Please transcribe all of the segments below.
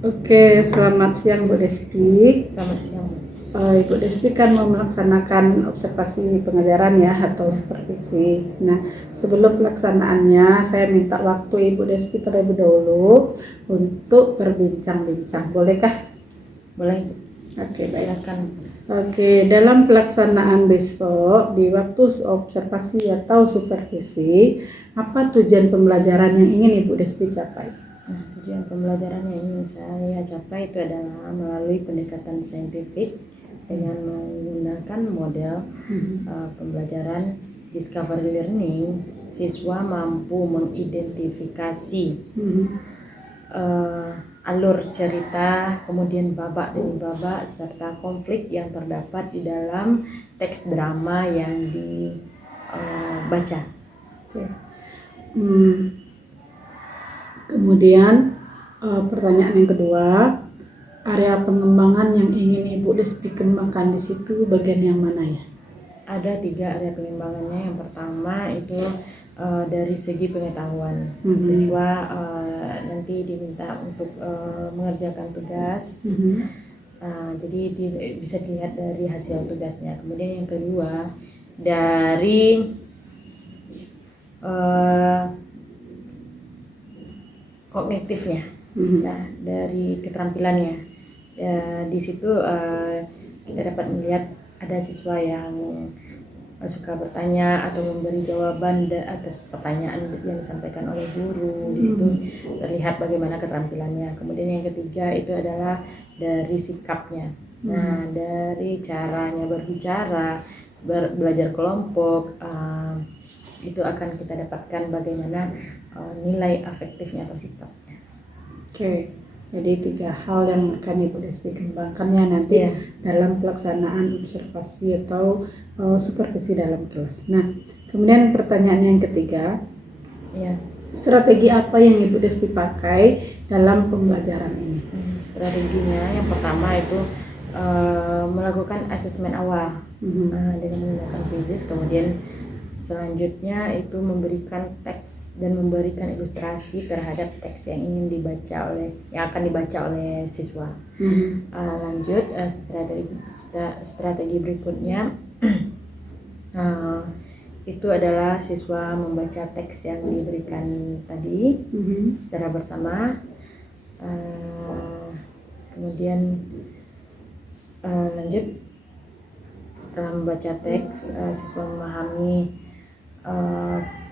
Oke, selamat siang Bu Despi. Selamat siang. Ibu Despi kan mau melaksanakan observasi pengajaran ya atau supervisi. Nah, sebelum pelaksanaannya saya minta waktu Ibu Despi terlebih dahulu untuk berbincang-bincang. Bolehkah? Boleh. Oke, baik. Silakan. Oke, dalam pelaksanaan besok di waktu observasi atau supervisi, apa tujuan pembelajaran yang ingin Ibu Despi capai? Nah, tujuan pembelajaran yang ingin saya capai itu adalah melalui pendekatan saintifik dengan menggunakan model pembelajaran discovery learning. Siswa mampu mengidentifikasi alur cerita, kemudian babak demi babak, serta konflik yang terdapat di dalam teks drama yang dibaca. Kemudian pertanyaan yang kedua, area pengembangan yang ingin Ibu Despi kembangkan di situ bagian yang mana ya? Ada 3 area pengembangannya. Yang pertama itu dari segi pengetahuan. Siswa nanti diminta untuk mengerjakan tugas. Jadi bisa dilihat dari hasil tugasnya. Kemudian yang kedua dari kognitifnya, nah dari keterampilannya. Di situ kita dapat melihat ada siswa yang suka bertanya atau memberi jawaban atas pertanyaan yang disampaikan oleh guru. Di situ terlihat bagaimana keterampilannya. Kemudian yang ketiga itu adalah dari sikapnya. Nah, dari caranya berbicara, belajar kelompok, itu akan kita dapatkan bagaimana nilai afektifnya atau sikapnya. Oke, jadi 3 hal yang akan Ibu Despi kembangkannya nanti dalam pelaksanaan observasi atau supervisi dalam kelas. Nah, kemudian pertanyaan yang ketiga, strategi apa yang Ibu Despi pakai dalam pembelajaran ini? Strateginya yang pertama itu melakukan asesmen awal dengan menggunakan quizzes. Kemudian selanjutnya itu memberikan teks dan memberikan ilustrasi terhadap teks yang akan dibaca oleh siswa. Lanjut strategi berikutnya itu adalah siswa membaca teks yang diberikan tadi secara bersama. Kemudian lanjut setelah membaca teks, siswa memahami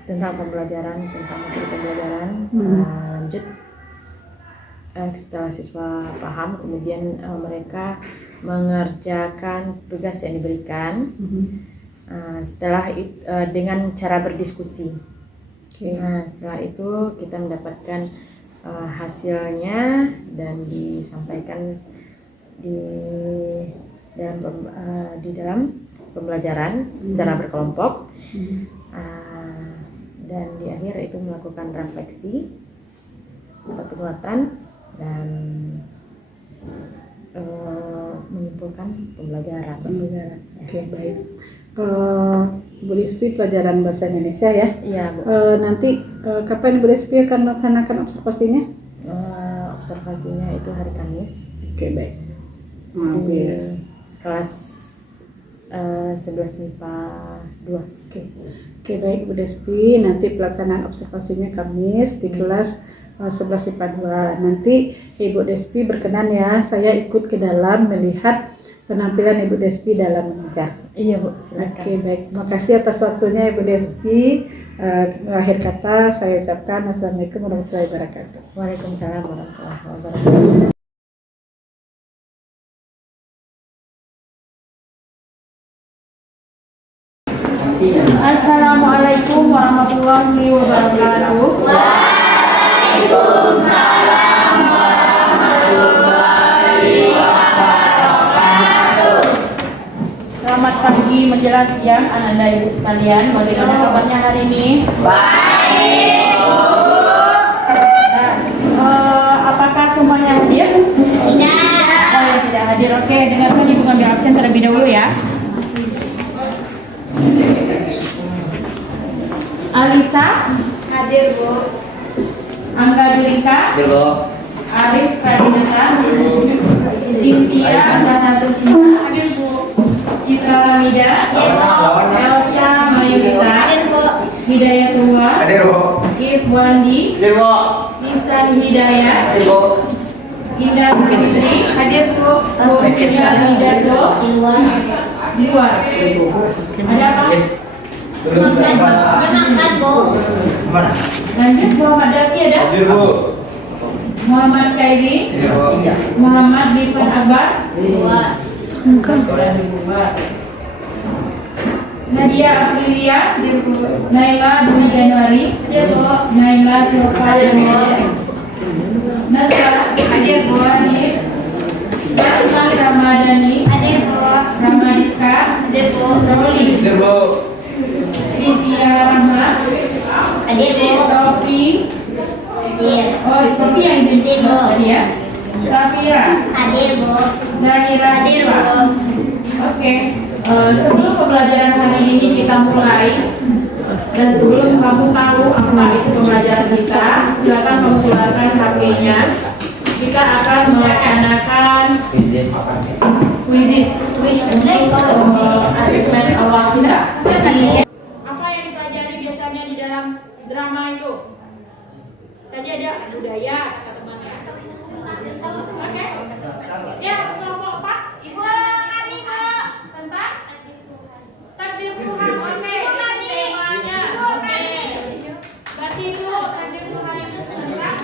tentang pembelajaran, tentang materi pembelajaran. Lanjut setelah siswa paham, kemudian mereka mengerjakan tugas yang diberikan. Setelah dengan cara berdiskusi. Nah, setelah itu kita mendapatkan hasilnya dan disampaikan di dalam pembelajaran secara berkelompok. Dan di akhir itu melakukan refleksi atau penguatan dan menyimpulkan pembelajaran. Oke, baik. Bu Despi pelajaran bahasa Indonesia ya? Iya, Bu. Nanti kapan Bu Despi akan melaksanakan observasinya? Observasinya itu hari Kamis. Oke, baik. Di kelas 11 MIPA 2. Oke, baik Bu Despi. Nanti pelaksanaan observasinya Kamis di kelas 11 MIPA 2. Nanti Ibu Despi berkenan ya, saya ikut ke dalam melihat penampilan Ibu Despi dalam mengajar. Iya, Bu, silakan. Oke, baik. Makasih atas waktunya Ibu Despi. Akhir kata saya ucapkan Assalamualaikum warahmatullahi wabarakatuh. Waalaikumsalam warahmatullahi wabarakatuh. Assalamualaikum warahmatullahi wabarakatuh. Waalaikumsalam warahmatullahi wabarakatuh. Selamat pagi menjelang siang anak-anak ibu sekalian. Bagaimana kabarnya hari ini? Baik, Bu. Apakah semuanya hadir? Tidak. Oh, yang tidak hadir. Oke, dengarkan ibu ngambil absen terlebih dahulu ya. Alisa, Hadir, Bu. Angga Julika, Hadir, Bu. Arif Pradinata, Cynthia Danatusina, Citra Ramida, Elsa Mayudita, Hidayatua, If Wandi, Isan Hidayat, Indah Fitri, hadir Bu, Indah Hidato, di luar. Ada apa? Lanjut, Muhammad Dafi ada? Muhammad Kairi, Muhammad Difan Akbar, Nadia Aprilia, Naila Dwi Januari, Naila Silva Nasra, hadir Bu Hanif, Rahman Ramadhani, Ramadiska, Roli, Cynthia Rahma, Sofi, oh Sofi yang izin tadi ya, Safira, Zahira Siva. Oke, sebelum pembelajaran hari ini kita mulai dan sebelum kamu tahu apa itu pembelajaran kita, silakan kamu keluarkan HP-nya. Kita akan melaksanakan quizzes asesmen awal kita. Apa yang dipelajari biasanya di dalam drama itu? Tadi ada budaya kata temannya. Oke. Ya, kelompok 4. Ibu, kami Bu. Tentang takdir Tuhan. Oke. Temanya. Oke. Berarti itu takdir Tuhan itu tentang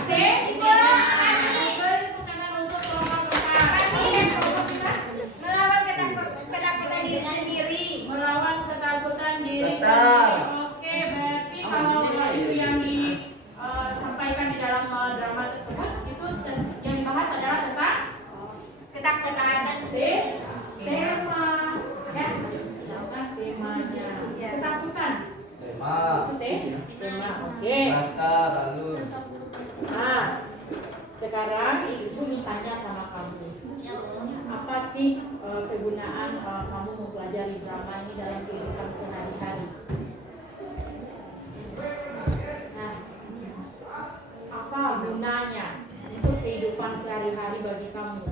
melawan ketakutan diri sendiri. Oke, berarti kalau itu yang disampaikan di dalam drama tersebut itu yang dibahas adalah tentang Ketakutan. tema ya, tentang temanya ketakutan. Itu tema. Oke. Nah, sekarang ibu mintanya sama kamu. Apa sih kegunaan kamu mempelajari drama ini dalam kehidupan sehari-hari? Nah, apa gunanya untuk kehidupan sehari-hari bagi kamu?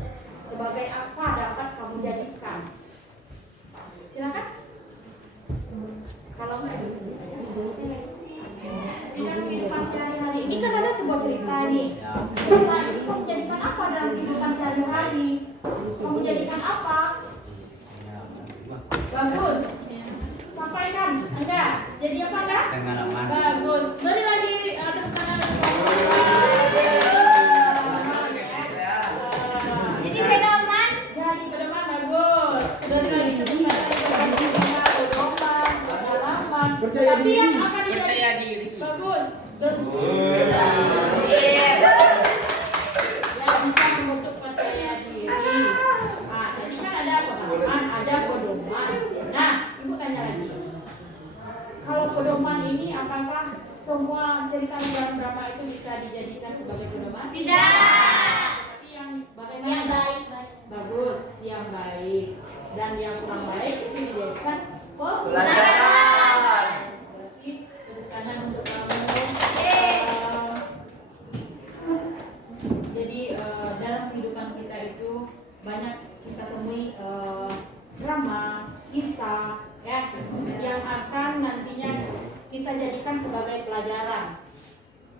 Sebagai apa dapat kamu jadikan? Silakan. Kalau nggak di dalam kehidupan sehari-hari ini kan ada sebuah cerita nih. Cerita ini kamu jadikan apa dalam kehidupan sehari-hari? Kamu jadikan apa? Bagus. Sampaikan. Anda jadi apa Anda? Bagus. Beri lagi tepuk tangan. Jadi pedoman. Jadi pedoman bagus. Beri lagi tepuk tangan. Pengalaman. Tapi yang akan percaya diri. Bagus. Yang bisa membentuk percaya diri. Nah, jadi kan ada pengalaman, ada pedoman. Nah, ibu tanya lagi. Kalau pedoman ini apakah semua cerita di dalam drama itu bisa dijadikan sebagai pedoman? Tidak. Tapi yang bagaimana? Yang baik. Bagus, yang baik. Dan yang kurang baik itu dijadikan Pelajaran. Berarti penekanan untuk kamu. Jadi dalam kehidupan kita itu banyak kita temui drama, kisah, ya, yang akan nantinya kita jadikan sebagai pelajaran.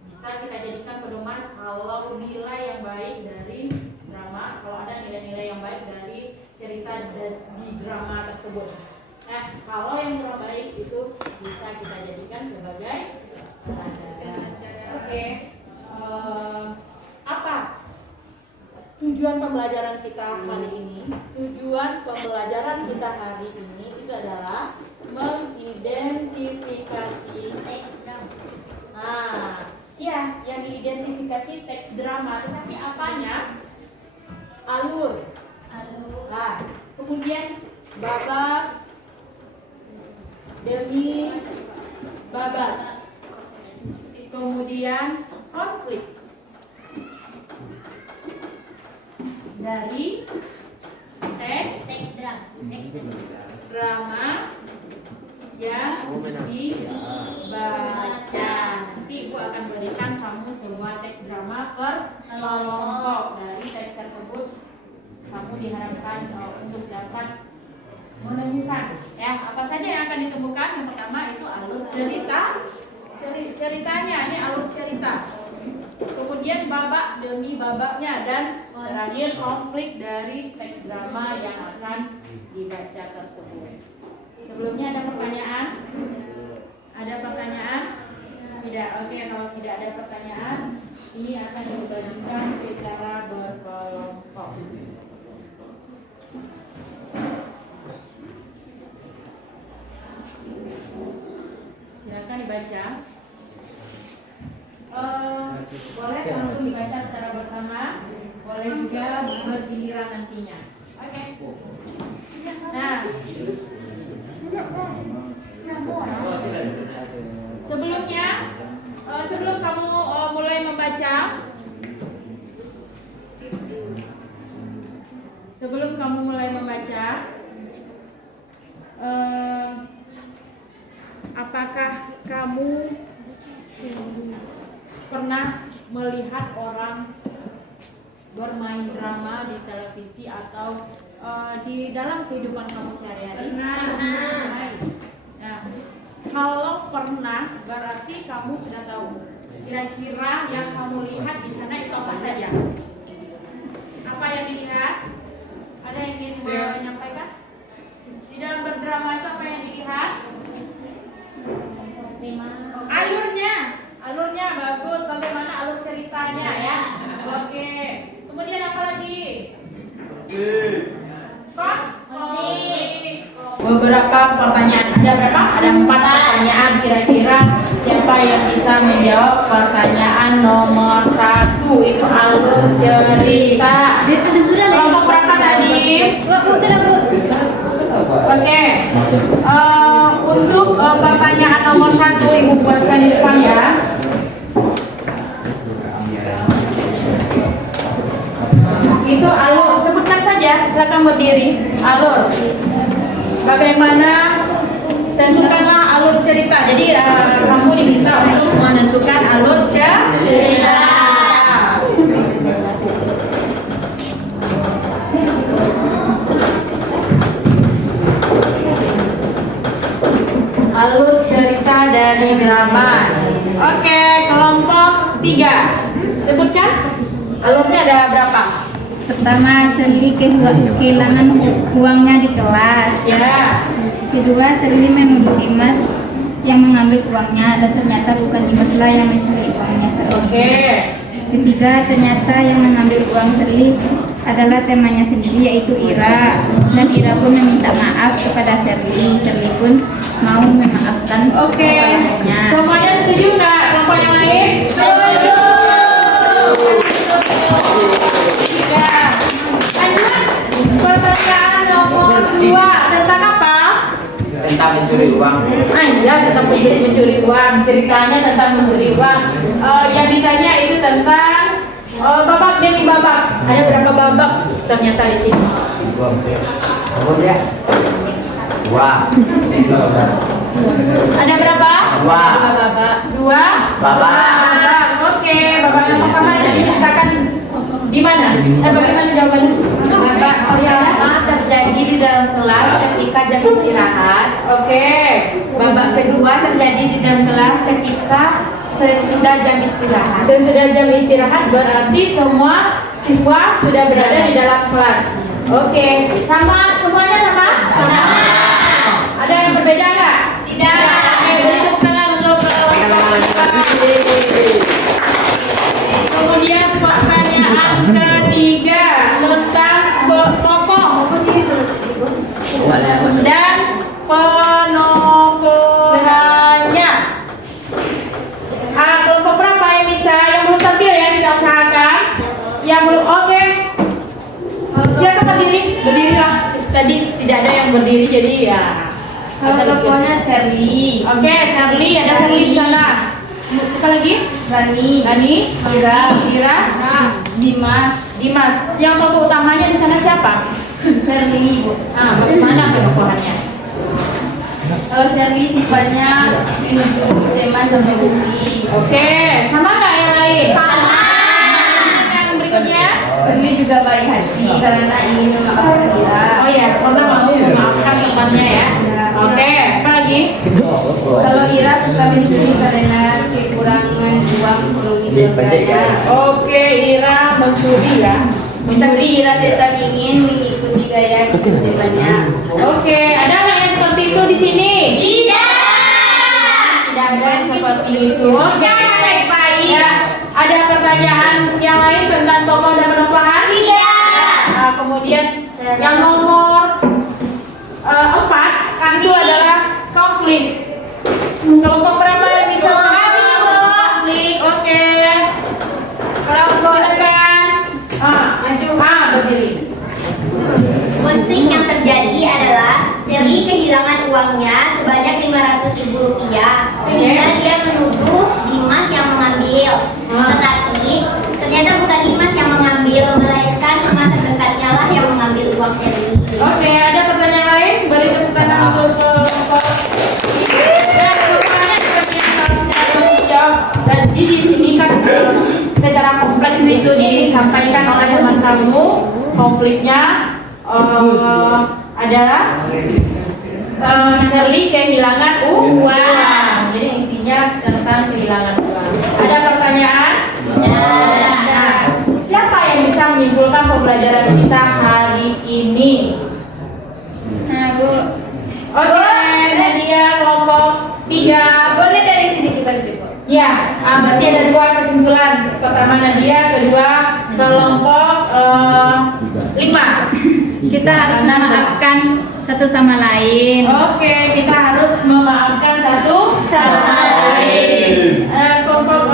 Bisa kita jadikan pedoman kalau nilai yang baik dari drama, kalau ada nilai-nilai yang baik dari cerita di drama tersebut. Nah, kalau yang kurang baik itu bisa kita jadikan sebagai pelajaran. Oke. Apa tujuan pembelajaran kita hari ini? Tujuan pembelajaran kita hari ini itu adalah mengidentifikasi ya, yang diidentifikasi teks drama, tetapi apanya? Alur. Nah, kemudian babak demi babak. Kemudian konflik. Dari teks drama yang dibaca. Nanti Ibu akan berikan kamu sebuah membuat teks drama per kelompok. Dari teks tersebut kamu diharapkan untuk dapat menemukan ya apa saja yang akan ditemukan. Yang pertama itu alur ceritanya, ini alur cerita. Kemudian babak demi babaknya, dan terakhir konflik dari teks drama yang akan dibaca tersebut. Sebelumnya ada pertanyaan? Ada pertanyaan? Tidak. Oke, kalau tidak ada pertanyaan, ini akan dibagikan secara berkelompok. Silakan dibaca. Boleh langsung dibaca secara bersama, boleh juga bergiliran nantinya. Oke. Nah, sebelumnya, sebelum kamu mulai membaca, apakah kamu pernah melihat orang bermain drama di televisi atau di dalam kehidupan kamu sehari-hari? Nah, kalau pernah, berarti kamu sudah tahu kira-kira yang kamu lihat di sana itu apa saja. Apa yang dilihat? Ada yang ingin menyampaikan? Di dalam berdrama itu apa yang dilihat? Alurnya bagus. Bagaimana alur ceritanya ya? Oke. Kemudian apa lagi? Beberapa pertanyaan. Ada berapa? Ada 4 pertanyaan. Kira-kira siapa yang bisa menjawab pertanyaan nomor 1? Itu alur cerita. Kelompok berapa tadi? Oke. Untuk pertanyaan nomor 1, Ibu buatkan di depan ya. Itu alur. Sebutkan saja. Silakan berdiri. Alur. Bagaimana? Tentukanlah alur cerita. Jadi kamu diminta untuk menentukan alur cerita. Alur cerita dari drama. Oke, kelompok 3. Sebutkan. Alurnya ada berapa? Pertama, Serli kehilangan uangnya di kelas. Ya. Kedua, Serli menuduh Dimas yang mengambil uangnya dan ternyata bukan Dimaslah yang mencuri uangnya Serli. Oke. Ketiga, ternyata yang mengambil uang Serli adalah temannya sendiri, yaitu Ira, dan Ira pun meminta maaf kepada Serli. Serli pun mau memaafkan kesalahannya. Semuanya setuju nggak? Kelompok yang lain? Setuju. Lanjut. Pertanyaan nomor 2 tentang apa? Tentang mencuri uang. Iya, tentang mencuri uang. Ceritanya tentang mencuri uang. Yang ditanya itu tentang babak demi babak. Ada berapa babak ternyata di sini? Kamu ya? Wah. Ada berapa? 2. 2 Babak. Oke, babak yang pertama itu diceritakan di mana? Bagaimana jawabannya? Babak pertama terjadi di dalam kelas ketika jam istirahat. Oke. Babak kedua terjadi di dalam kelas ketika sesudah jam istirahat. Sesudah jam istirahat berarti semua siswa sudah berada di dalam kelas. Oke. Sama, semuanya sama? Sama. Ada yang berbeda nggak? Tidak. Oke, beri tepuk tangan untuk kemudian pertanyaan ketiga tentang tokoh dan penokohannya. Kelompok berapa yang bisa? Yang belum tampil ya, kita usahakan. Yang belum, oke. Silakan berdiri, berdirilah. Tadi tidak ada yang berdiri, jadi ya. Kalau tokohnya Serli. Oke, Serli, ada Serli di sana. Siapa lagi? Rani, Ira, Dimas, Yang tokoh utamanya di sana siapa? Serli, Bu. Bagaimana penokohannya? Kalau Serli sifatnya menuduh teman sampai bukti. Oke, sama nggak yang lain? Sama. Yang berikutnya? Serli juga baik hati karena tak ingin memaafkan Ira. Oh ya, karena mau memaafkan temannya ya. Oke, apa lagi? Kalau Ira suka mencuri karena kekurangan uang memenuhi keluarganya. Oke, Ira mencuri ya. Tapi Ira tetap ingin mengikuti gaya kehidupannya. Oke, ada nggak yang seperti itu di sini? Tidak ada yang seperti itu. Jangan baik-baik. Ya, ada pertanyaan yang lain tentang tokoh dan pentokohan? Tidak. Nah, kemudian yang nomor 4 itu adalah konflik. Kelompok berapa yang bisa konflik? Oke. Kelompok silakan. Berdiri. Konflik yang terjadi adalah Sherly kehilangan uangnya sebanyak Rp500.000 sehingga dia menuduh Dimas yang mengambil. Tetapi ternyata bukan Dimas yang mengambil, melainkan teman terdekatnya lah yang mengambil uang Sherly. Oke, ada pertanyaan lain? Beri tepuk tangan untuk kelompok ini. Dan pertanyaannya seperti yang harus dijawab. Dan di sini kan secara kompleks itu disampaikan oleh teman kamu. Konfliknya adalah Sherly kehilangan uang. Jadi intinya tentang kehilangan uang. Ada pertanyaan? Nah, siapa yang bisa menyimpulkan pembelajaran kita hari ini? Nah, Bu, Oke, Nadia kelompok 3. boleh dari sini kita Bu. Ya, berarti ada 2 kesimpulan. Pertama Nadia, kedua kelompok 5. Kita harus memaafkan satu sama lain. Oke, kita harus memaafkan satu sama lain. Kelompok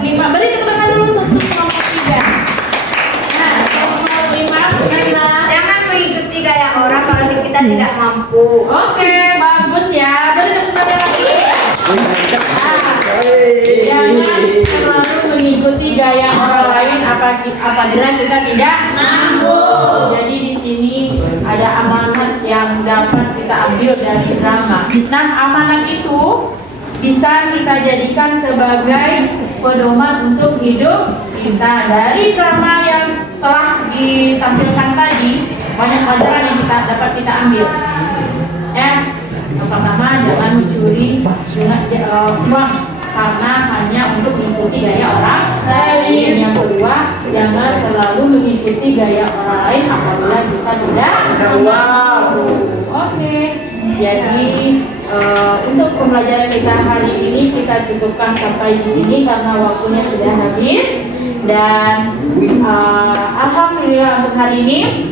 5, beri tepuk tangan dulu untuk kelompok 3. Nah, kelompok 5 Jangan mengikuti gaya orang kalau kita tidak mampu. Oke, bagus ya. Beri tepuk tangan lagi. Jangan terlalu mengikuti gaya orang lain apabila kita tidak mampu. Jadi di sini ada amanat yang dapat kita ambil dari drama. Nah, amanat itu bisa kita jadikan sebagai pedoman untuk hidup kita. Dari drama yang telah ditampilkan tadi, banyak pelajaran yang dapat kita ambil. Ya, yang pertama jangan mencuri uang karena hanya untuk mengikuti gaya orang lain. Yang kedua, jangan terlalu mengikuti gaya orang lain apabila kita tidak mampu. Oke, jadi untuk pembelajaran kita hari ini kita cukupkan sampai di sini karena waktunya sudah habis. Dan alhamdulillah untuk hari ini.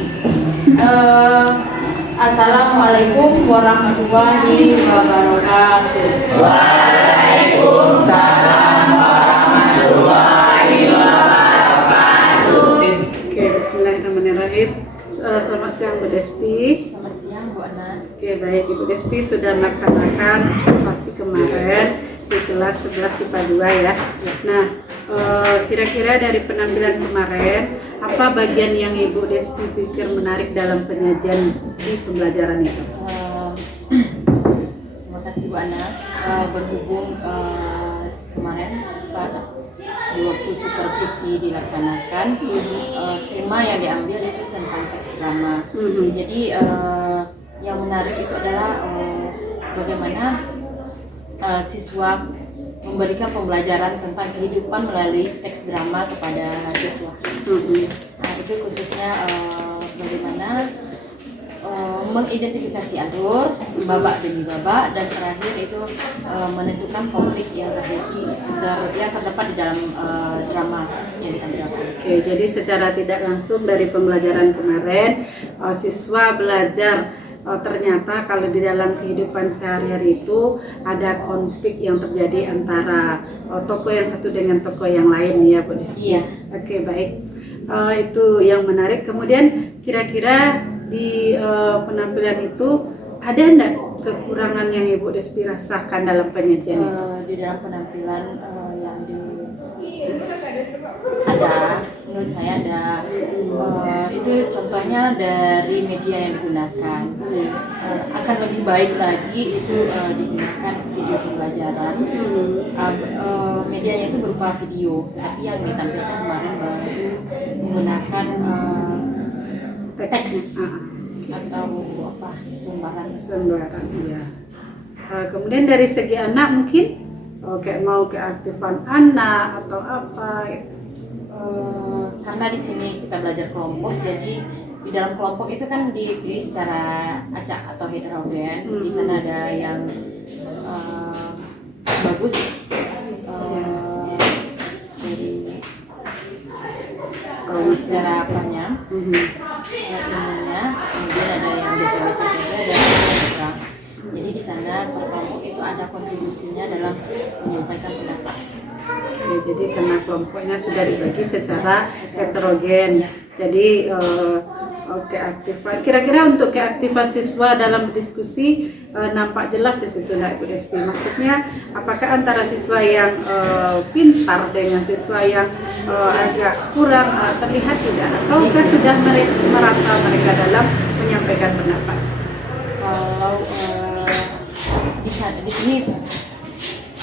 Assalamualaikum warahmatullahi wabarakatuh. Waalaikumsalam warahmatullahi wabarakatuh. Oke, bismillahirrahmanirrahim. Selamat siang Bu Despi. Selamat siang Bu Ana. Oke, baik, Ibu Despi sudah melaksanakan observasi kemarin di kelas 11 IPA 2 ya. Nah, kira-kira dari penampilan kemarin, apa bagian yang Ibu Despi pikir menarik dalam penyajian di pembelajaran itu? Terima kasih Bu Ana. Berhubung kemarin pada waktu supervisi dilaksanakan, tema yang diambil itu tentang teks drama. Jadi yang menarik itu adalah bagaimana siswa memberikan pembelajaran tentang kehidupan melalui teks drama kepada siswa. Nah, itu khususnya bagaimana mengidentifikasi alur babak demi babak, dan terakhir itu menentukan konflik yang terdapat di dalam drama yang ditampilkan. Oke, jadi secara tidak langsung dari pembelajaran kemarin, siswa belajar ternyata kalau di dalam kehidupan sehari-hari itu ada konflik yang terjadi antara tokoh yang satu dengan tokoh yang lain ya Bu Desi. Iya. Oke, baik. Itu yang menarik. Kemudian kira-kira di penampilan itu ada enggak kekurangan yang Ibu Despi rasakan dalam penyajian itu? Di dalam penampilan yang ada menurut saya ada itu contohnya dari media yang digunakan. Akan lebih baik lagi itu digunakan video pembelajaran. Medianya itu berupa video, tapi yang ditampilkan kemarin baru menggunakan teks atau apa sembaran. Iya. Kemudian dari segi anak mungkin kayak mau keaktifan anak atau apa? Karena di sini kita belajar kelompok, jadi di dalam kelompok itu kan dipilih secara acak atau heterogen. Di sana ada yang bagus dari secara apanya, ilmunya, kemudian ada yang biasa-biasa saja dan yang kurang. Jadi di sana per kelompok itu ada kontribusinya dalam menyampaikan pendapat. Jadi karena kelompoknya sudah dibagi secara heterogen. Jadi keaktifan, kira-kira untuk keaktifan siswa dalam diskusi nampak jelas di situ, Ibu Despi. Maksudnya apakah antara siswa yang pintar dengan siswa yang agak kurang terlihat tidak, ataukah sudah merata mereka dalam menyampaikan pendapat? Kalau di sini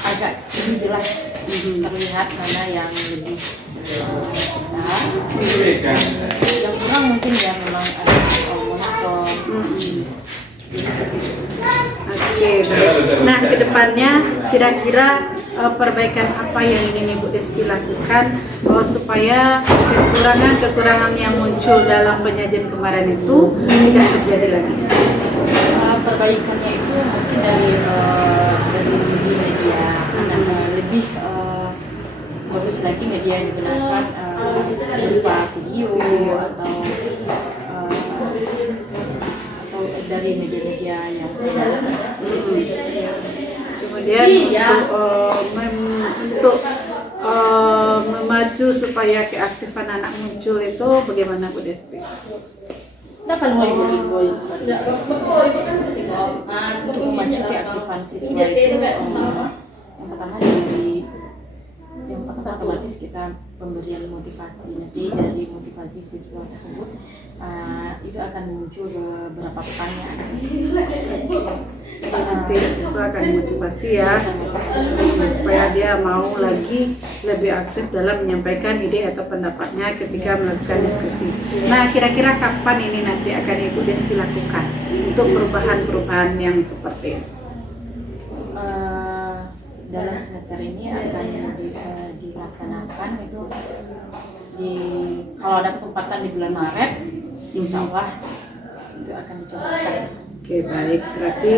agak lebih jelas terlihat mana yang lebih pintar. Yang kurang mungkin ya memang ada monoton. Oke, baik. Nah, kedepannya kira-kira perbaikan apa yang ingin Ibu Despi lakukan supaya kekurangan-kekurangan yang muncul dalam penyajian kemarin itu tidak terjadi lagi? Perbaikannya itu mungkin dari segi media, lebih bagus lagi media yang digunakan berupa video atau dari media-media yang kemudian untuk memacu supaya keaktifan anak muncul itu bagaimana Bu Despi? Untuk memacu keaktifan siswa itu yang pertama otomatis kita pemberian motivasi. Nanti dari motivasi siswa tersebut itu akan muncul beberapa pertanyaan. Nanti siswa akan motivasi ya, supaya dia mau lagi lebih aktif dalam menyampaikan ide atau pendapatnya ketika melakukan diskusi. Nah, kira-kira kapan ini nanti akan Ibu Despi lakukan untuk perubahan-perubahan yang seperti ini? Dalam semester ini akan dilaksanakan itu kalau ada kesempatan di bulan Maret, insya Allah itu akan dicobakan. Oke, baik. Berarti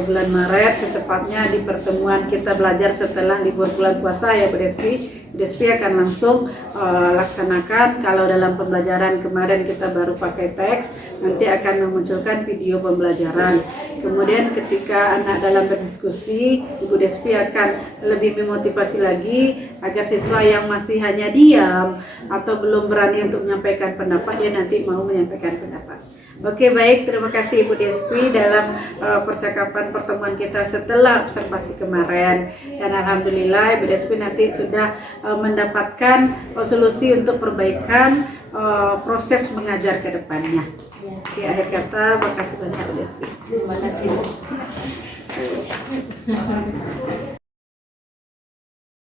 bulan Maret secepatnya di pertemuan kita belajar setelah libur bulan puasa ya Bu Despi. Bu Despi akan langsung laksanakan. Kalau dalam pembelajaran kemarin kita baru pakai teks, nanti akan memunculkan video pembelajaran. Kemudian ketika anak dalam berdiskusi, Ibu Despi akan lebih memotivasi lagi agar siswa yang masih hanya diam atau belum berani untuk menyampaikan pendapat, dia nanti mau menyampaikan pendapat. Oke, baik, terima kasih Ibu Despi dalam percakapan pertemuan kita setelah observasi kemarin. Dan alhamdulillah Ibu Despi nanti sudah mendapatkan solusi untuk perbaikan proses mengajar ke depannya. Oke, akhir kata, makasih banyak Bu Despi. Terima kasih.